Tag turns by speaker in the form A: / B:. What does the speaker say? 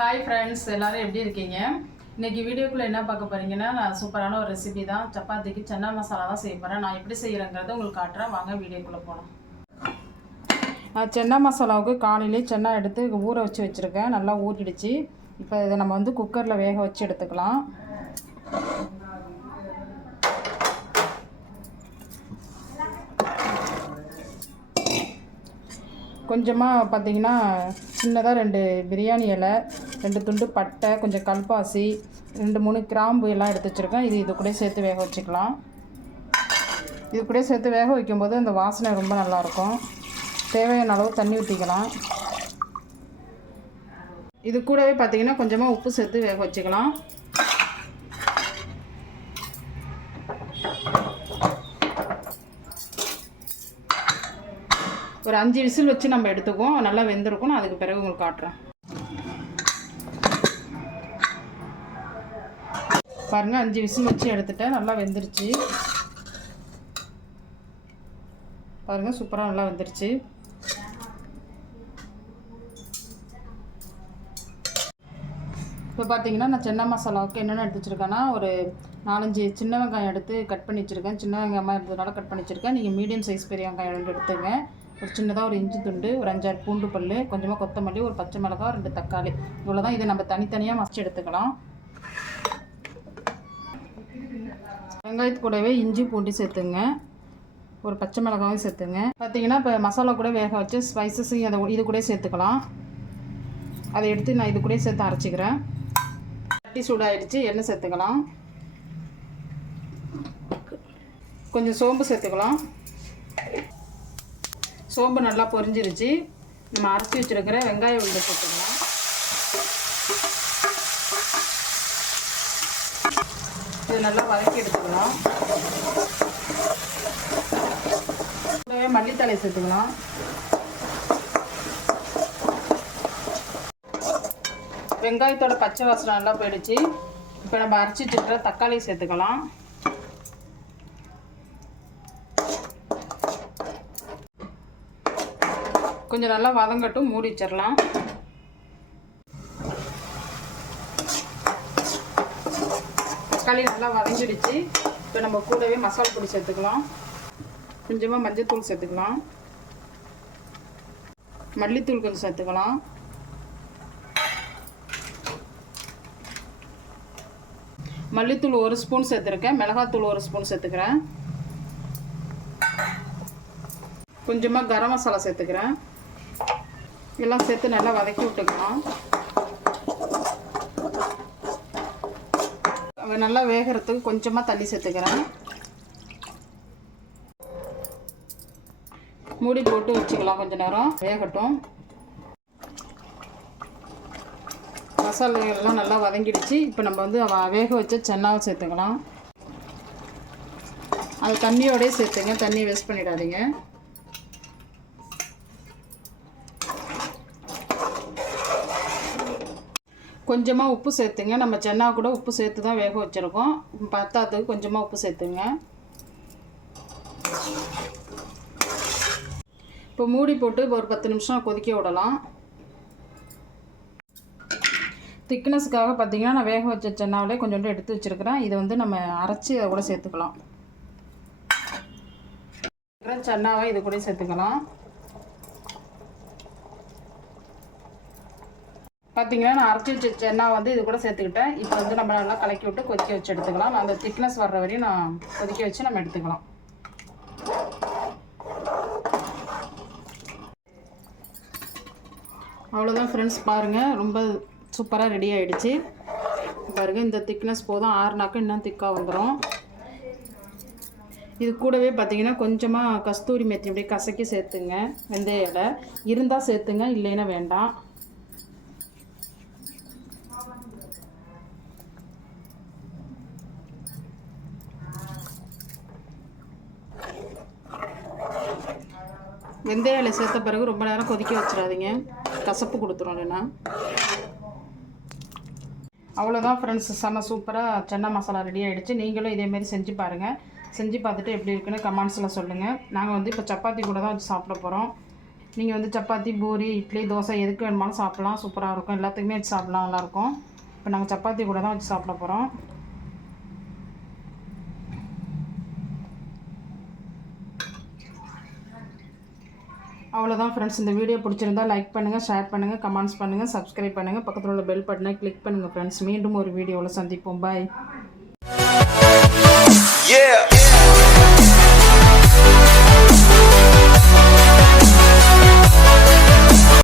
A: Hi friends எல்லோரும் எப்படி இருக்கீங்க? இன்னைக்கு வீடியோக்குள்ளே என்ன பார்க்க போகிறீங்கன்னா நான் சூப்பரான ஒரு ரெசிபி தான். சப்பாத்திக்கு சன்னா மசாலா தான் செய்ய போகிறேன் நான் எப்படி செய்கிறேங்கிறத உங்களுக்கு காட்டுறேன். வாங்க வீடியோக்குள்ளே போகலாம் நான் சென்னா மசாலாவுக்கு காலையிலே சென்னா எடுத்து ஊற வச்சு வச்சுருக்கேன். நல்லா ஊறிடுச்சு. இப்போ இதை நம்ம வந்து குக்கரில் வேக வச்சு எடுத்துக்கலாம். கொஞ்சமாக பார்த்தீங்கன்னா சின்னதாக ரெண்டு பிரியாணி இலை ரெண்டு துண்டு பட்டை கொஞ்சம் கல்பாசி ரெண்டு மூணு கிராம்பு எல்லாம் எடுத்து வச்சுருக்கேன். இது இது கூட சேர்த்து வேக வச்சுக்கலாம். இது கூட சேர்த்து வேக வைக்கும்போது அந்த வாசனை ரொம்ப நல்லாயிருக்கும் தேவையான அளவு தண்ணி ஊற்றிக்கலாம் இது கூடவே பார்த்தீங்கன்னா கொஞ்சமாக உப்பு சேர்த்து வேக வச்சுக்கலாம். ஒரு அஞ்சு விசில் வச்சு நம்ம எடுத்துக்குவோம். நல்லா வெந்திருக்கும் நான் அதுக்கு பிறகு உங்களுக்கு காட்டுறேன். பாருங்க அஞ்சு விசில் வச்சு எடுத்துட்டேன் நல்லா வெந்துருச்சு. பாருங்க சூப்பராக நல்லா வெந்துருச்சு. இப்போ பார்த்தீங்கன்னா நான் சென்னை மசாலாவுக்கு என்னென்ன எடுத்து வச்சுருக்கேன்னா ஒரு நாலஞ்சு சின்ன வெங்காயம் எடுத்து கட் பண்ணி வச்சுருக்கேன். சின்ன வெங்காயமாக இருந்ததுனால கட் பண்ணி வச்சுருக்கேன். நீங்கள் மீடியம் சைஸ் பெரிய வெங்காயம் ரெண்டு எடுத்துங்க. ஒரு சின்னதாக ஒரு இஞ்சி துண்டு ஒரு அஞ்சாறு பூண்டு பல் கொஞ்சமாக கொத்தமல்லி ஒரு பச்சை மிளகா ரெண்டு தக்காளி. இவ்வளோ தான் இதை நம்ம தனித்தனியாக மசிச்சு எடுத்துக்கலாம். வெங்காயத்து கூடவே இஞ்சி பூண்டு சேர்த்துங்க. ஒரு பச்சை மிளகாயும் சேர்த்துங்க. பார்த்தீங்கன்னா இப்போ மசாலா கூட வேக வச்சு ஸ்பைசஸையும் அதை இது கூட சேர்த்துக்கலாம். அதை எடுத்து நான் இது கூட சேர்த்து அரைச்சிக்கிறேன். சட்டி சூடாகிடுச்சு எண்ணெய் சேர்த்துக்கலாம். கொஞ்சம் சோம்பு சேர்த்துக்கலாம். சோம்பு நல்லா பொரிஞ்சிருச்சு. நம்ம அரைச்சி வச்சுருக்கிற வெங்காய உருண்டை சேர்த்துக்கலாம் இது நல்லா வதக்கி எடுத்துக்கலாம். கூடவே மல்லித்தலை சேர்த்துக்கலாம். வெங்காயத்தோட பச்சை வாசனை நல்லா போயிடுச்சு. இப்போ நம்ம அரைச்சி வச்சுருக்கிற தக்காளி சேர்த்துக்கலாம். கொஞ்சம் நல்லா வதங்கட்டும் மூடி வச்சிடலாம் தக்காளி நல்லா வதங்கிடுச்சு. இப்போ நம்ம கூடவே மசாலா பொடி சேர்த்துக்கலாம். கொஞ்சமாக மஞ்சத்தூள் சேர்த்துக்கலாம். மல்லித்தூள் கொஞ்சம் சேர்த்துக்கலாம். மல்லித்தூள் ஒரு ஸ்பூன் சேர்த்துருக்கேன். மிளகாத்தூள் ஒரு ஸ்பூன் சேர்த்துக்கிறேன். கொஞ்சமாக கரம் மசாலா சேர்த்துக்கிறேன். எல்லாம் சேர்த்து நல்லா வதக்கி விட்டுக்கலாம். நல்லா வேகிறதுக்கு கொஞ்சமாக தண்ணி சேர்த்துக்கிறேன். மூடி போட்டு வச்சுக்கலாம் கொஞ்ச நேரம். வேகட்டும். மசாலா எல்லாம் நல்லா வதங்கிடுச்சு. இப்போ நம்ம வந்து வேக வச்ச சென்னாவை சேர்த்துக்கலாம். அது தண்ணியோடய சேர்த்துங்க. தண்ணி வேஸ்ட் பண்ணிடாதீங்க. கொஞ்சமாக உப்பு சேர்த்துங்க. நம்ம சென்னா கூட உப்பு சேர்த்து தான் வேக வச்சுருக்கோம். பத்தாத்துக்கு கொஞ்சமாக உப்பு சேர்த்துங்க. இப்போ மூடி போட்டு ஒரு பத்து நிமிஷம் கொதிக்க விடலாம். திக்னஸ்க்காக பார்த்தீங்கன்னா நான் வேக வச்ச சென்னாவிலே கொஞ்சோண்டு எடுத்து வச்சுருக்கிறேன். இதை வந்து நம்ம அரைச்சி அதை கூட சேர்த்துக்கலாம். சென்னாவை இது கூட சேர்த்துக்கலாம். பார்த்தீங்கன்னா நான் அரைச்சி வச்ச சென்னா வந்து இது கூட சேர்த்துக்கிட்டேன். இப்போ வந்து நம்ம நல்லா கலக்கி விட்டு கொதிக்க வச்சு எடுத்துக்கலாம். அந்த திக்னஸ் வர்ற வரையும் நான் கொதிக்க வச்சு நம்ம எடுத்துக்கலாம். அவ்வளோதான் ஃப்ரெண்ட்ஸ் பாருங்கள் ரொம்ப சூப்பராக ரெடி ஆகிடுச்சு பாருங்கள் இந்த திக்னஸ் போதும். ஆறுனாக்க இன்னும் திக்காக வந்துடும் இது கூடவே பார்த்தீங்கன்னா கொஞ்சமாக கஸ்தூரி மெத்தி அப்படியே கசக்கி சேர்த்துங்க. வெந்தய இலை. இருந்தால் சேர்த்துங்க இல்லைன்னா வேண்டாம். வெந்தய இலை சேர்த்த பிறகு ரொம்ப நேரம் கொதிக்க வச்சிடாதீங்க. கசப்பு கொடுத்துரும் இல்லைன்னா. அவ்வளோதான் ஃப்ரெண்ட்ஸ் செம்ம சூப்பராக சென்னா மசாலா ரெடி ஆகிடுச்சு நீங்களும் இதேமாரி செஞ்சு பாருங்கள் செஞ்சு பார்த்துட்டு எப்படி இருக்குன்னு கமெண்ட்ஸில் சொல்லுங்கள் நாங்கள் வந்து இப்போ சப்பாத்தி கூட தான் வச்சு சாப்பிட போகிறோம் நீங்கள் வந்து சப்பாத்தி பூரி இட்லி தோசை எதுக்கு வேணுமாலும் சாப்பிட்லாம். சூப்பராக இருக்கும். எல்லாத்துக்குமே வச்சு சாப்பிட்லாம். நல்லாயிருக்கும். இப்போ நாங்கள் சப்பாத்தி கூட தான் வச்சு சாப்பிட போகிறோம் அவ்வளோதான் ஃப்ரெண்ட்ஸ் இந்த வீடியோ பிடிச்சிருந்தா லைக் பண்ணுங்கள் ஷேர் பண்ணுங்கள் கமெண்ட்ஸ் பண்ணுங்கள் சப்ஸ்கிரைப் பண்ணுங்கள் பக்கத்தில் உள்ள பெல் பட்டனை கிளிக் பண்ணுங்கள் ஃப்ரெண்ட்ஸ் மீண்டும் ஒரு வீடியோவில் சந்திப்போம். பாய் Yeah.